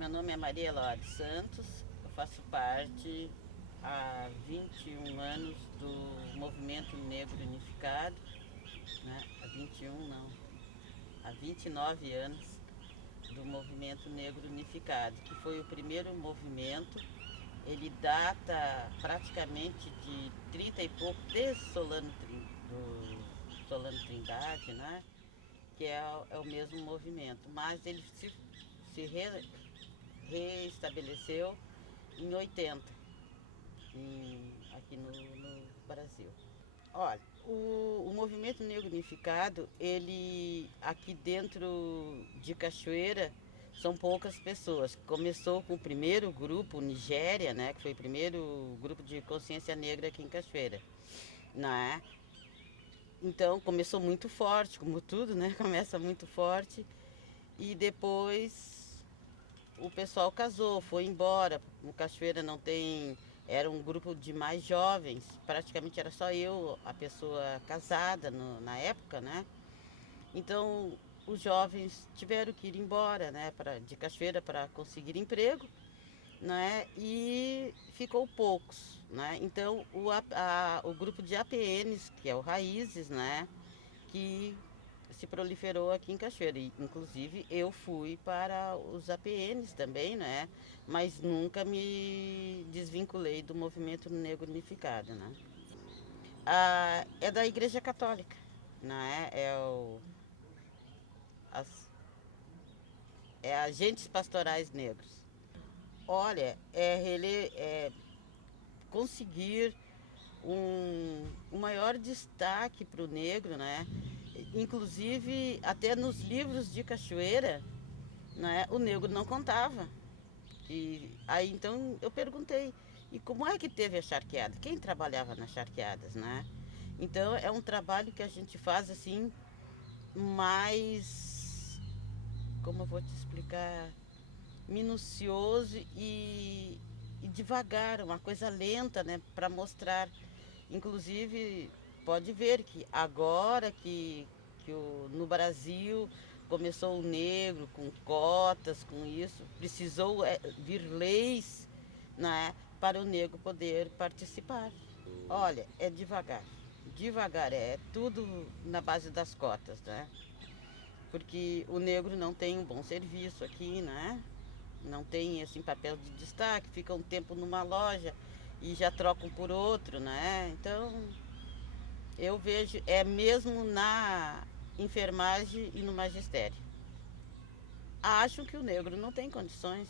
Meu nome é Maria Eloá de Santos, eu faço parte há 21 anos do Movimento Negro Unificado, né? Há 21 não, há 29 anos do Movimento Negro Unificado, que foi o primeiro movimento. Ele data praticamente de 30 e pouco, desde do Solano Trindade, né? Que é o mesmo movimento, mas ele se reestabeleceu em 80, aqui no Brasil. Olha, o movimento negro unificado, ele aqui dentro de Cachoeira são poucas pessoas. Começou com o primeiro grupo, Nigéria, né, que foi o primeiro grupo de consciência negra aqui em Cachoeira, né? Então começou muito forte, como tudo, né? Começa muito forte e depois o pessoal casou, foi embora. O Cachoeira não tem. Era um grupo de mais jovens, praticamente era só eu, a pessoa casada na época, né? Então os jovens tiveram que ir embora, né, de Cachoeira para conseguir emprego, né? E ficou poucos, né? Então o grupo de APNs, que é o Raízes, né? Que se proliferou aqui em Cachoeira. E, inclusive, eu fui para os APNs também, né? Mas nunca me desvinculei do movimento negro unificado, né? É da Igreja Católica, né? As, é agentes pastorais negros. Olha, é conseguir um maior destaque para o negro, né? Inclusive, até nos livros de Cachoeira, né, o negro não contava. E aí então eu perguntei, e como é que teve a charqueada? Quem trabalhava nas charqueadas, né? Então é um trabalho que a gente faz assim, mais, como eu vou te explicar, minucioso e devagar, uma coisa lenta, né, para mostrar. Inclusive, pode ver que agora no Brasil começou o negro com cotas, com isso, precisou vir leis, né, para o negro poder participar. Olha, é devagar, devagar, é tudo na base das cotas, né? Porque o negro não tem um bom serviço aqui, né? Não tem assim papel de destaque, fica um tempo numa loja e já trocam por outro, né? Então, eu vejo, é mesmo na enfermagem e no magistério. Acham que o negro não tem condições.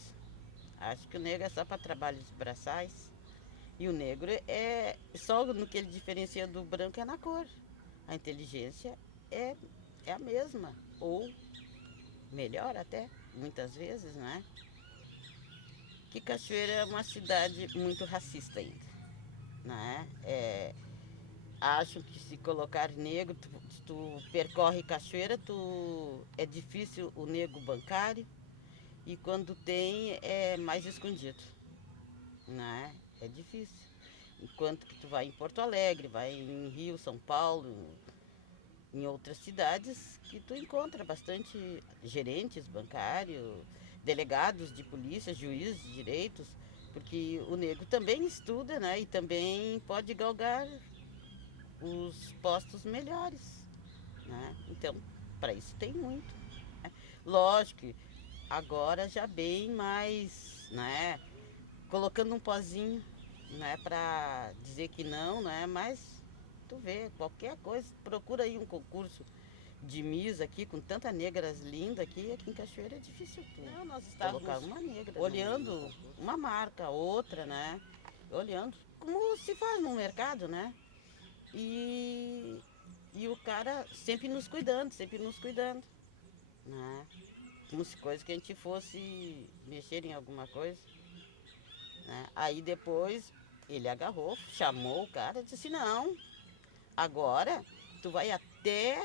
Acho que o negro é só para trabalhos braçais. E o negro é só no que ele diferencia do branco é na cor. A inteligência é, é a mesma, ou melhor até, muitas vezes, né? Que Cachoeira é uma cidade muito racista ainda, né? Acho que se colocar negro, se tu percorre Cachoeira, é difícil o negro bancário e quando tem é mais escondido, né? É difícil. Enquanto que tu vai em Porto Alegre, vai em Rio, São Paulo, em outras cidades que tu encontra bastante gerentes bancários, delegados de polícia, juízes de direitos, porque o negro também estuda, né? E também pode galgar os postos melhores, né? Então, para isso tem muito. Né? Lógico que agora já bem mais, né? Colocando um pozinho, né? Para dizer que não, né? Mas tu vê, qualquer coisa, procura aí um concurso de Miss aqui, com tanta negras lindas aqui em Cachoeira é difícil tu não, nós colocar uma negra olhando no uma marca, outra, né? Olhando como se faz no mercado, né? E, e o cara sempre nos cuidando, né? Como se coisa que a gente fosse mexer em alguma coisa, né? Aí depois ele agarrou, chamou o cara e disse assim, não, agora tu vai até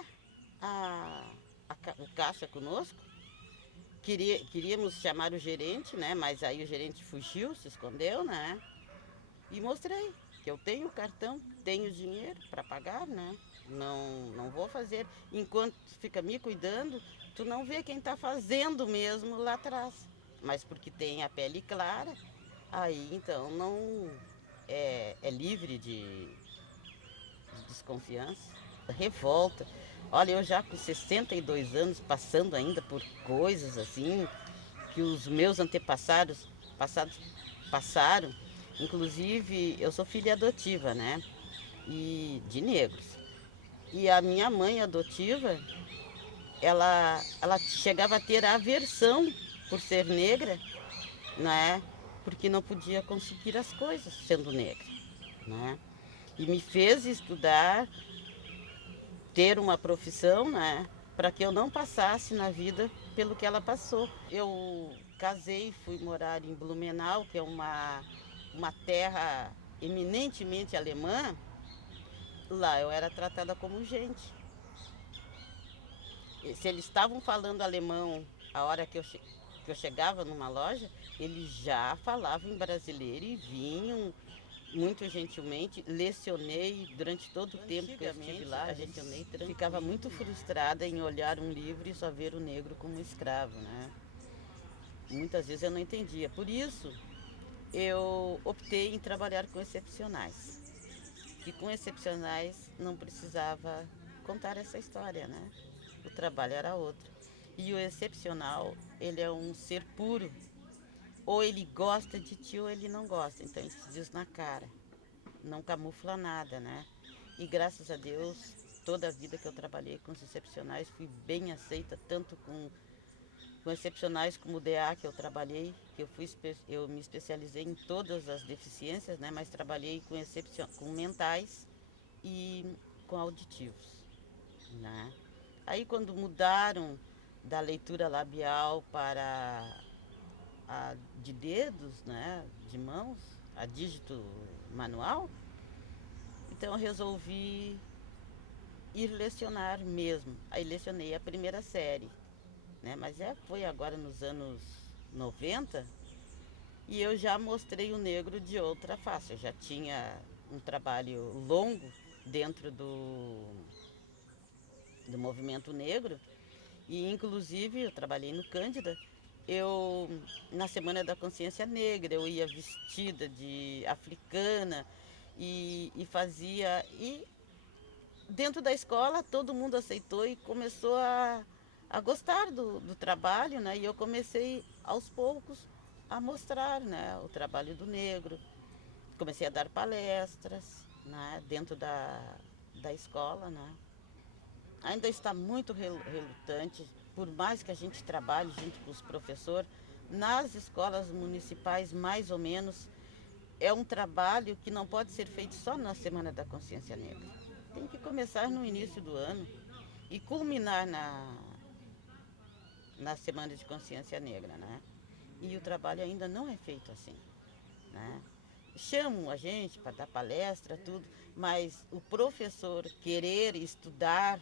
o caixa conosco. Queríamos chamar o gerente, né? Mas aí o gerente fugiu, se escondeu, né? E mostrei que eu tenho cartão, tenho dinheiro para pagar, né? Não vou fazer. Enquanto tu fica me cuidando, tu não vê quem está fazendo mesmo lá atrás. mas porque tem a pele clara, aí então não é livre de desconfiança, revolta. Olha, eu já com 62 anos, passando ainda por coisas assim, que os meus passados passaram. Inclusive, eu sou filha adotiva, né? E de negros. E a minha mãe adotiva, ela chegava a ter aversão por ser negra, né? Porque não podia conseguir as coisas sendo negra, né? E me fez estudar, ter uma profissão, né? Para que eu não passasse na vida pelo que ela passou. Eu casei, fui morar em Blumenau, que é uma terra eminentemente alemã. Lá eu era tratada como gente. E se eles estavam falando alemão a hora que eu chegava numa loja, eles já falavam em brasileiro e vinham muito gentilmente. Lecionei durante todo o tempo que eu estive lá, lecionei, ficava muito frustrada em olhar um livro e só ver o negro como escravo, né? Muitas vezes eu não entendia. Por isso, eu optei em trabalhar com excepcionais. Que com excepcionais não precisava contar essa história, né? O trabalho era outro. E o excepcional, ele é um ser puro. Ou ele gosta de ti ou ele não gosta. Então ele te diz na cara. Não camufla nada, né? E graças a Deus, toda a vida que eu trabalhei com os excepcionais, fui bem aceita, tanto com excepcionais como o DA que eu trabalhei, que eu me especializei em todas as deficiências, né? Mas trabalhei com mentais e com auditivos, né? Aí quando mudaram da leitura labial para a de dedos, né? De mãos, a dígito manual, então eu resolvi ir lecionar mesmo. Aí lecionei a primeira série, né? Mas foi agora nos anos 90 e eu já mostrei o negro de outra face. Eu já tinha um trabalho longo dentro do movimento negro e inclusive eu trabalhei no Cândida. Eu, na Semana da Consciência Negra, eu ia vestida de africana e fazia. E dentro da escola todo mundo aceitou e começou a gostar do trabalho, né? E eu comecei aos poucos a mostrar, né, o trabalho do negro. Comecei a dar palestras, né, dentro da escola, né? Ainda está muito relutante, por mais que a gente trabalhe junto com os professores, nas escolas municipais, mais ou menos, é um trabalho que não pode ser feito só na Semana da Consciência Negra. Tem que começar no início do ano e culminar na Semana de Consciência Negra, né? E o trabalho ainda não é feito assim, né? Chamam a gente para dar palestra, tudo, mas o professor querer estudar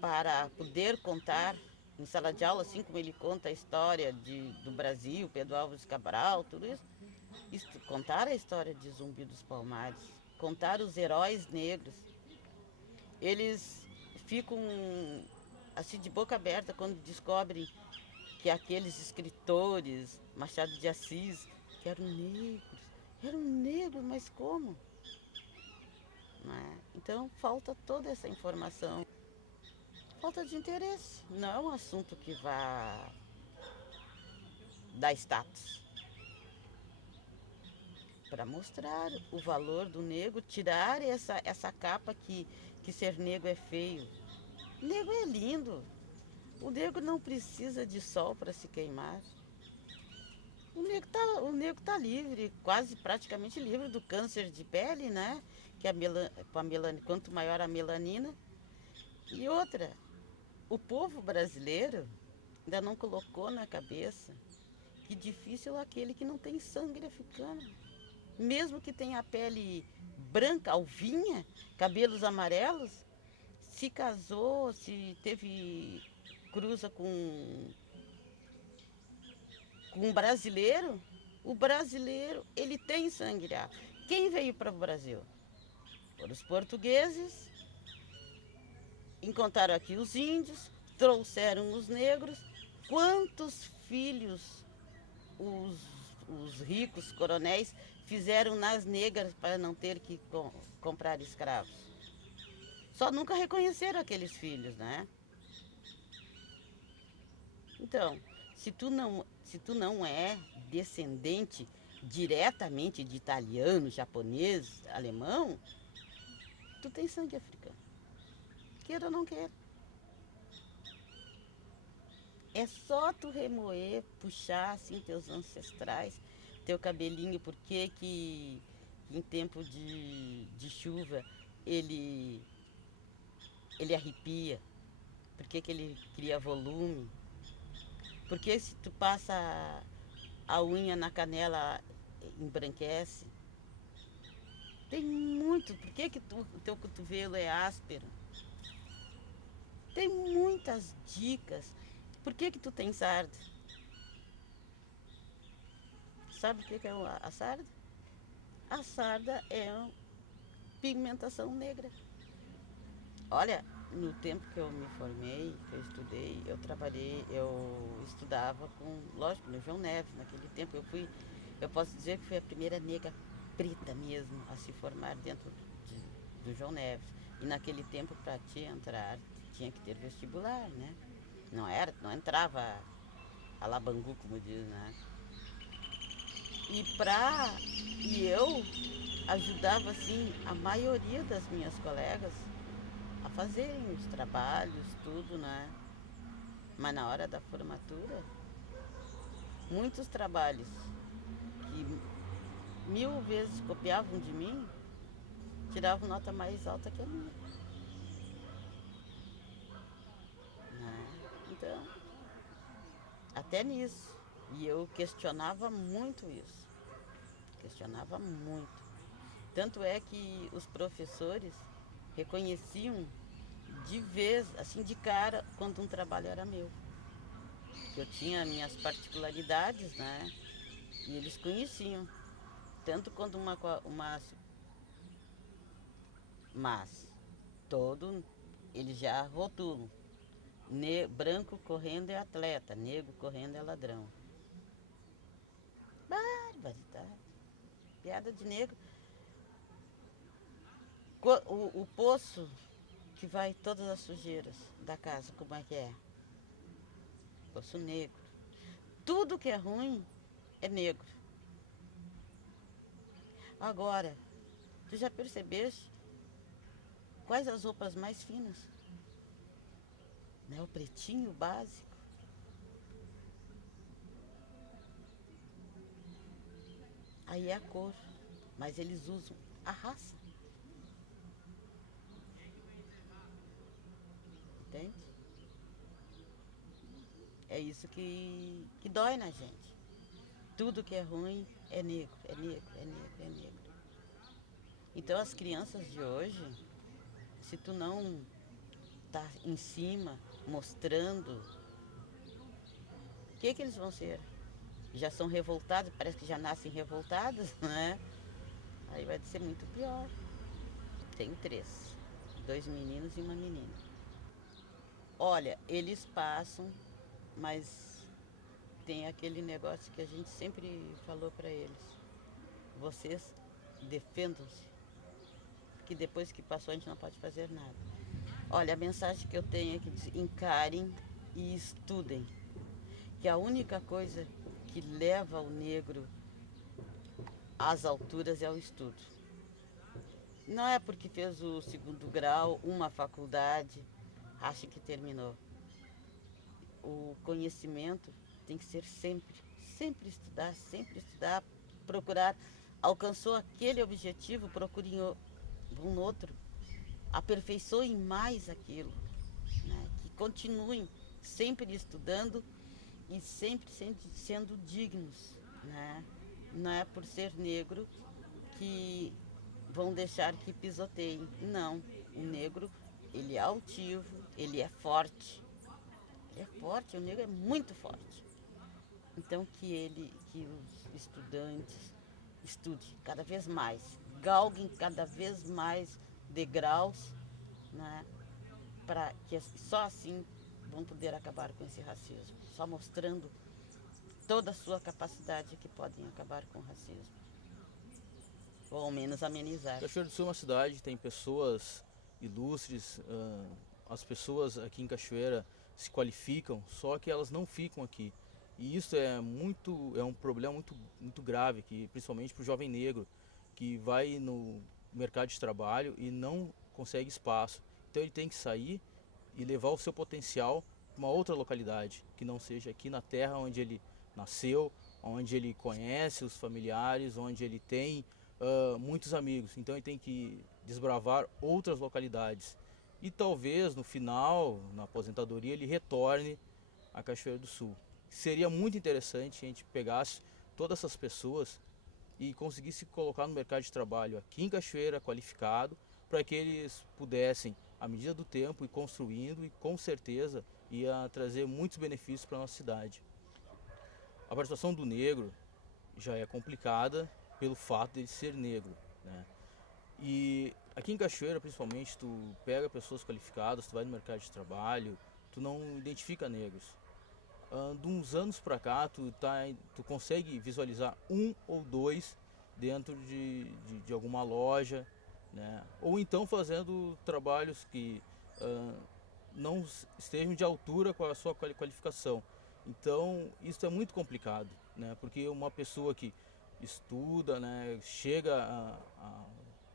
para poder contar em sala de aula, assim como ele conta a história do Brasil, Pedro Álvares Cabral, tudo isso, contar a história de Zumbi dos Palmares, contar os heróis negros, eles ficam assim de boca aberta quando descobrem que aqueles escritores, Machado de Assis, que eram negros, mas como? Né? Então falta toda essa informação, falta de interesse, não é um assunto que vá dar status. Para mostrar o valor do negro, tirar essa capa que ser negro é feio. Negro é lindo. O negro não precisa de sol para se queimar. O negro tá livre, quase praticamente livre do câncer de pele, né? Que quanto maior a melanina. E outra, o povo brasileiro ainda não colocou na cabeça que difícil é aquele que não tem sangue africano. Mesmo que tenha a pele branca, alvinha, cabelos amarelos, se casou, se teve cruza com um brasileiro, o brasileiro, ele tem sangue afro. Quem veio para o Brasil? Foram os portugueses, encontraram aqui os índios, trouxeram os negros. Quantos filhos os, os ricos coronéis fizeram nas negras para não ter que comprar escravos. Só nunca reconheceram aqueles filhos, né? Então, se tu não é descendente diretamente de italiano, japonês, alemão, tu tem sangue africano. Queira ou não queira. É só tu remoer, puxar assim teus ancestrais, teu cabelinho, porque que em tempo de chuva ele, ele arrepia, porque que ele cria volume, porque se tu passa a unha na canela embranquece. Tem muito, por que o teu cotovelo é áspero? Tem muitas dicas. Por que tu tem sarda? Sabe o que é a sarda? A sarda é uma pigmentação negra. Olha, no tempo que eu me formei, que eu estudei, eu estudava com, lógico, no João Neves. Naquele tempo eu posso dizer que fui a primeira nega preta mesmo a se formar dentro do João Neves. E naquele tempo, para te entrar, tinha que ter vestibular, né? Não entrava a la Bangu, como diz, né? E eu ajudava, assim, a maioria das minhas colegas a fazerem os trabalhos, tudo, né? Mas na hora da formatura, muitos trabalhos que 1000 vezes copiavam de mim, tiravam nota mais alta que a minha, né? Então, até nisso. E eu questionava muito isso. Questionava muito. Tanto é que os professores reconheciam de vez, assim de cara, quando um trabalho era meu. Eu tinha minhas particularidades, né? E eles conheciam. Tanto quando mas todo, eles já rotulam. Branco correndo é atleta, negro correndo é ladrão. Barbaridade. Piada de negro. O poço que vai todas as sujeiras da casa, como é que é? Poço negro. Tudo que é ruim é negro. Agora, tu já percebeste quais as roupas mais finas? Né? O pretinho básico. Aí é a cor. Mas eles usam a raça. Entende? É isso que dói na gente. Tudo que é ruim é negro, é negro, é negro, é negro. Então as crianças de hoje, se tu não tá em cima, mostrando, o que eles vão ser? Já são revoltados, parece que já nascem revoltados, né? Aí vai ser muito pior. Tenho 3, 2 meninos e uma menina. Olha, eles passam, mas tem aquele negócio que a gente sempre falou para eles. Vocês defendam-se, que depois que passou a gente não pode fazer nada. Olha, a mensagem que eu tenho é que diz, encarem e estudem, que a única coisa que leva o negro às alturas é o estudo. Não é porque fez o segundo grau, uma faculdade, acha que terminou. O conhecimento tem que ser sempre estudar, procurar. Alcançou aquele objetivo, procure um outro, aperfeiçoem mais aquilo, né? Que continuem sempre estudando e sempre sendo dignos, né? Não é por ser negro que vão deixar que pisoteiem. Não, o negro, ele é altivo, ele é forte. Ele é forte, o negro é muito forte. Então que os estudantes estudem cada vez mais, galguem cada vez mais degraus, né? Para que só assim vão poder acabar com esse racismo. Só mostrando toda a sua capacidade que podem acabar com o racismo, ou ao menos amenizar. Cachoeira do Sul é uma cidade, tem pessoas ilustres, as pessoas aqui em Cachoeira se qualificam, só que elas não ficam aqui. E isso é um problema muito grave, que, principalmente para o jovem negro, que vai no mercado de trabalho e não consegue espaço. Então ele tem que sair e levar o seu potencial para uma outra localidade, que não seja aqui na terra onde ele nasceu, onde ele conhece os familiares, onde ele tem muitos amigos. Então ele tem que desbravar outras localidades. E talvez no final, na aposentadoria, ele retorne à Cachoeira do Sul. Seria muito interessante se a gente pegasse todas essas pessoas e conseguisse colocar no mercado de trabalho aqui em Cachoeira, qualificado, para que eles pudessem, à medida do tempo, ir construindo, e com certeza ia trazer muitos benefícios para a nossa cidade. A participação do negro já é complicada pelo fato de ele ser negro, né? E aqui em Cachoeira, principalmente, tu pega pessoas qualificadas, tu vai no mercado de trabalho, tu não identifica negros. De uns anos pra cá, tu consegue visualizar um ou dois dentro de alguma loja, né? Ou então fazendo trabalhos que não estejam de altura com a sua qualificação. Então, isso é muito complicado, né? Porque uma pessoa que estuda, né, chega a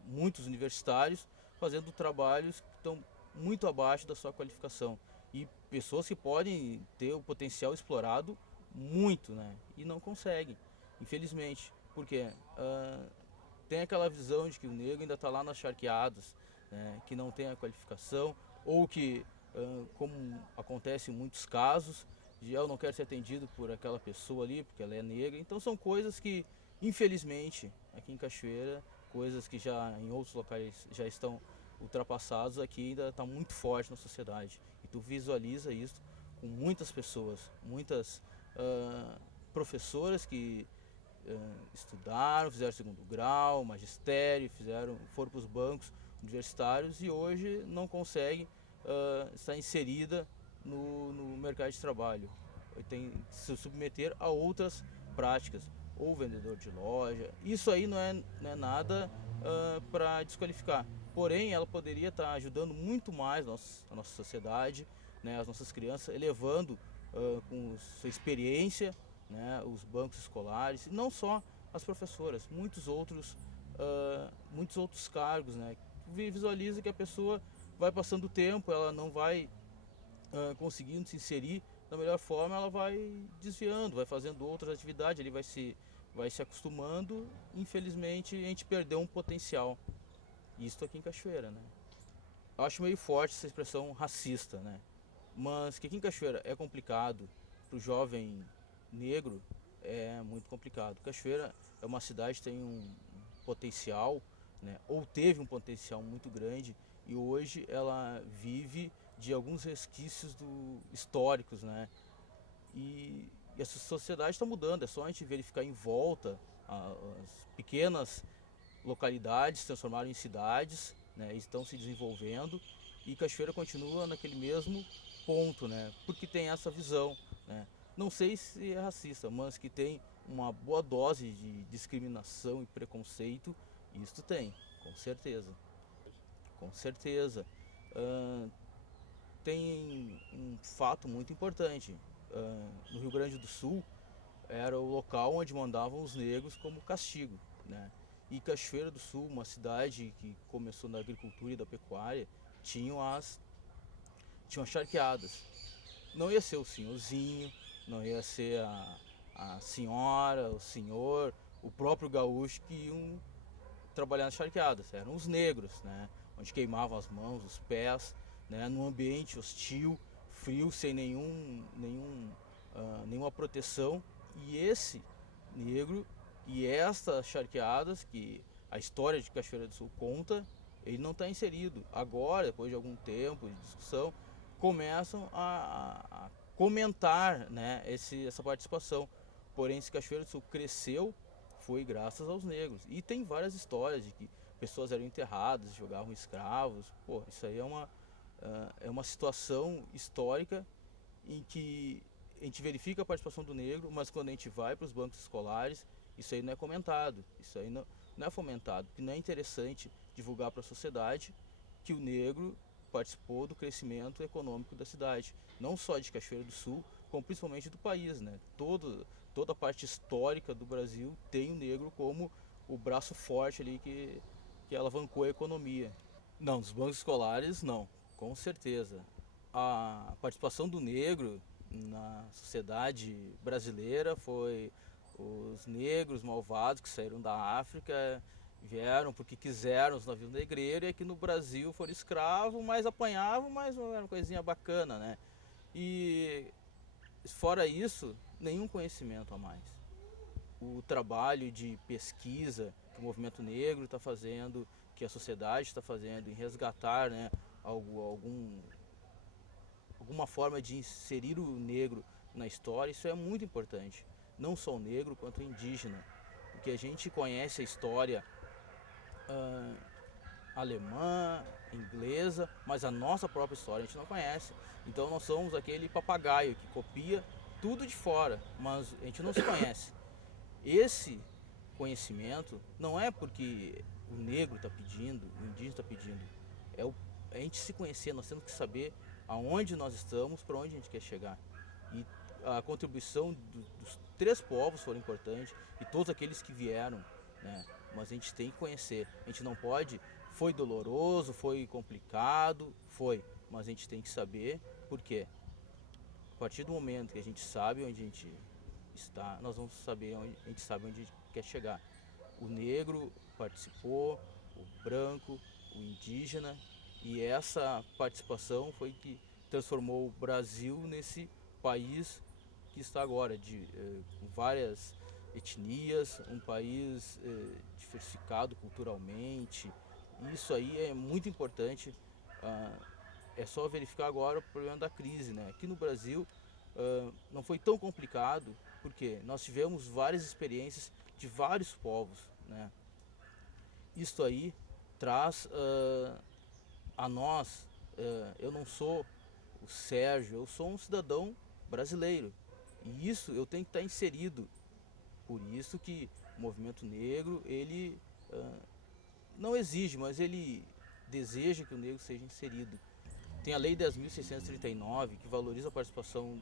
muitos universitários fazendo trabalhos que estão muito abaixo da sua qualificação. E pessoas que podem ter o potencial explorado muito, né? E não conseguem, infelizmente. Porque tem aquela visão de que o negro ainda está lá nas charqueadas, né? Que não tem a qualificação, ou que, como acontece em muitos casos, de eu não quero ser atendido por aquela pessoa ali, porque ela é negra. Então são coisas que, infelizmente, aqui em Cachoeira, coisas que já em outros locais já estão ultrapassados, aqui ainda está muito forte na sociedade. E tu visualiza isso com muitas pessoas, muitas professoras que estudaram, fizeram segundo grau, magistério, foram para os bancos universitários e hoje não conseguem estar inserida no mercado de trabalho. Tem que se submeter a outras práticas, ou vendedor de loja. Isso aí não é nada para desqualificar. Porém, ela poderia estar ajudando muito mais a nossa sociedade, né, as nossas crianças, elevando com sua experiência, né, os bancos escolares, e não só as professoras, muitos outros cargos, né. Visualiza que a pessoa vai passando o tempo, ela não vai conseguindo se inserir da melhor forma, ela vai desviando, vai fazendo outras atividades, ele vai se acostumando. Infelizmente, a gente perdeu um potencial. Isso aqui em Cachoeira, né? Eu acho meio forte essa expressão racista, né? Mas que aqui em Cachoeira é complicado para o jovem negro, é muito complicado. Cachoeira é uma cidade que tem um potencial, né? Ou teve um potencial muito grande, e hoje ela vive de alguns resquícios históricos, né? E essa sociedade está mudando, é só a gente verificar em volta as pequenas localidades se transformaram em cidades, né, estão se desenvolvendo, e Cachoeira continua naquele mesmo ponto, né, porque tem essa visão, né, não sei se é racista, mas que tem uma boa dose de discriminação e preconceito, isso tem, com certeza, com certeza. Uh, Tem um fato muito importante, no Rio Grande do Sul era o local onde mandavam os negros como castigo, né? E Cachoeira do Sul, uma cidade que começou na agricultura e da pecuária, tinham as charqueadas. Não ia ser o senhorzinho, não ia ser a senhora, o senhor, o próprio gaúcho que iam trabalhar nas charqueadas, eram os negros, né? Onde queimavam as mãos, os pés, né? Num ambiente hostil, frio, sem nenhuma proteção. E esse negro e estas charqueadas que a história de Cachoeira do Sul conta, ele não está inserido. Agora, depois de algum tempo de discussão, começam a comentar, né, essa participação. Porém, esse Cachoeira do Sul cresceu foi graças aos negros. E tem várias histórias de que pessoas eram enterradas, jogavam escravos. Pô, isso aí é uma situação histórica em que a gente verifica a participação do negro, mas quando a gente vai para os bancos escolares, isso aí não é comentado, isso aí não é fomentado, porque não é interessante divulgar para a sociedade que o negro participou do crescimento econômico da cidade, não só de Cachoeira do Sul, como principalmente do país, né? Toda a parte histórica do Brasil tem o negro como o braço forte ali que alavancou a economia. Não, nos bancos escolares não, com certeza. A participação do negro na sociedade brasileira foi os negros malvados que saíram da África, vieram porque quiseram os navios negreiros, e aqui no Brasil foram escravos, mas apanhavam, mas era uma coisinha bacana, né? E fora isso, nenhum conhecimento a mais. O trabalho de pesquisa que o movimento negro está fazendo, que a sociedade está fazendo em resgatar, né, alguma forma de inserir o negro na história, isso é muito importante. Não só o negro, quanto o indígena. Porque a gente conhece a história alemã, inglesa, mas a nossa própria história a gente não conhece. Então nós somos aquele papagaio que copia tudo de fora, mas a gente não se conhece. Esse conhecimento não é porque o negro está pedindo, o indígena está pedindo, a gente se conhecer, nós temos que saber aonde nós estamos, para onde a gente quer chegar. E a contribuição dos três povos foi importante, e todos aqueles que vieram, né? Mas a gente tem que conhecer, a gente não pode, foi doloroso, foi complicado, mas a gente tem que saber por quê. A partir do momento que a gente sabe onde a gente está, nós vamos saber onde a gente sabe onde a gente quer chegar. O negro participou, o branco, o indígena, e essa participação foi que transformou o Brasil nesse país que está agora, com várias etnias, um país diversificado culturalmente. Isso aí é muito importante. É só verificar agora o problema da crise, né? Aqui no Brasil não foi tão complicado, porque nós tivemos várias experiências de vários povos, né? Isto aí traz a nós, eu não sou o Sérgio, eu sou um cidadão brasileiro, e isso eu tenho que estar inserido. Por isso que o movimento negro, ele não exige, mas ele deseja que o negro seja inserido. Tem a Lei 10.639, que valoriza a participação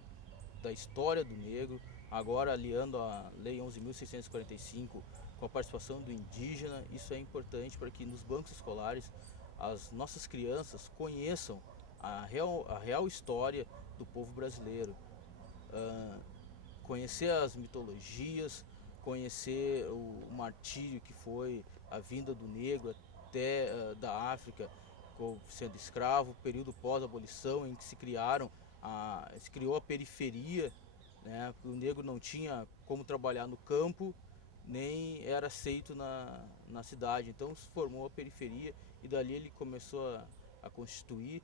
da história do negro, agora aliando a Lei 11.645 com a participação do indígena. Isso é importante para que nos bancos escolares as nossas crianças conheçam a real história do povo brasileiro. Conhecer as mitologias, conhecer o martírio que foi a vinda do negro até da África sendo escravo, período pós-abolição em que se criou a periferia, né? O negro não tinha como trabalhar no campo, nem era aceito na cidade, então se formou a periferia e dali ele começou a constituir.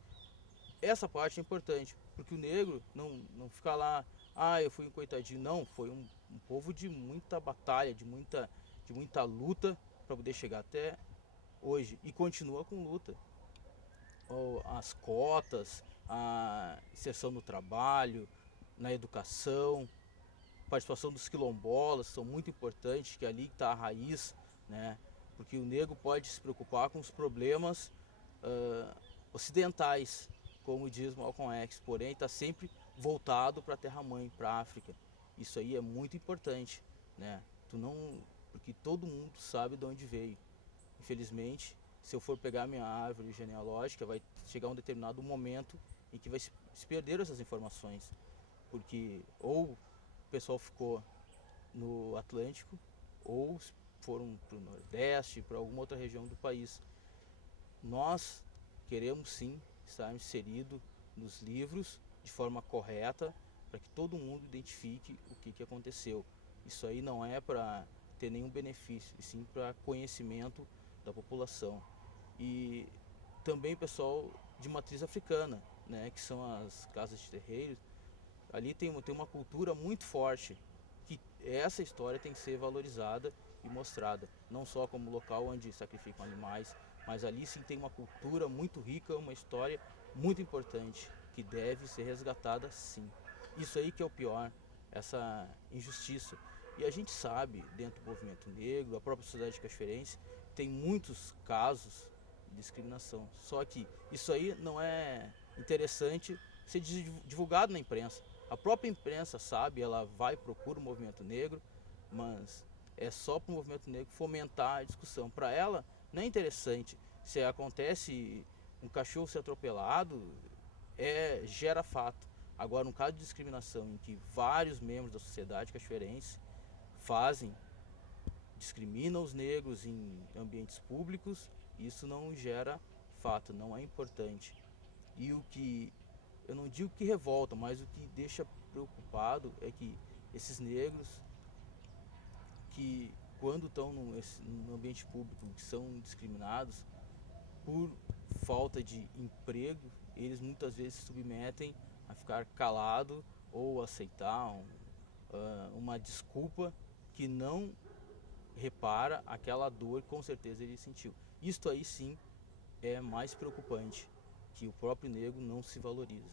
Essa parte é importante, porque o negro não fica lá, eu fui um coitadinho, não, foi um povo de muita batalha, de muita luta para poder chegar até hoje, e continua com luta. As cotas, a inserção no trabalho, na educação, participação dos quilombolas são muito importantes, que é ali está a raiz, né? Porque o negro pode se preocupar com os problemas ocidentais, como diz Malcolm X, porém está sempre voltado para a terra-mãe, para a África. Isso aí é muito importante, né? Porque todo mundo sabe de onde veio. Infelizmente, se eu for pegar minha árvore genealógica, vai chegar um determinado momento em que vai se perder essas informações, porque ou o pessoal ficou no Atlântico, ou foram para o Nordeste, para alguma outra região do país. Nós queremos sim estar inserido nos livros de forma correta, para que todo mundo identifique o que aconteceu. Isso aí não é para ter nenhum benefício, e sim para conhecimento da população. E também pessoal de matriz africana, né, que são as casas de terreiros. Ali tem uma cultura muito forte, que essa história tem que ser valorizada e mostrada, não só como local onde sacrificam animais, mas ali sim tem uma cultura muito rica, uma história muito importante, que deve ser resgatada sim. Isso aí que é o pior, essa injustiça. E a gente sabe, dentro do movimento negro, a própria sociedade cachoeirense, tem muitos casos de discriminação. Só que isso aí não é interessante ser divulgado na imprensa. A própria imprensa sabe, ela vai procura o movimento negro, mas é só para o movimento negro fomentar a discussão. Para ela não é interessante. Se acontece um cachorro ser atropelado, gera fato. Agora, um caso de discriminação em que vários membros da sociedade cachoeirense fazem, discriminam os negros em ambientes públicos, isso não gera fato, não é importante. E o que, eu não digo que revolta, mas o que deixa preocupado é que esses negros que quando estão no ambiente público que são discriminados por falta de emprego, eles muitas vezes se submetem a ficar calado ou aceitar uma desculpa que não repara aquela dor que com certeza ele sentiu. Isto aí sim é mais preocupante, que o próprio negro não se valoriza.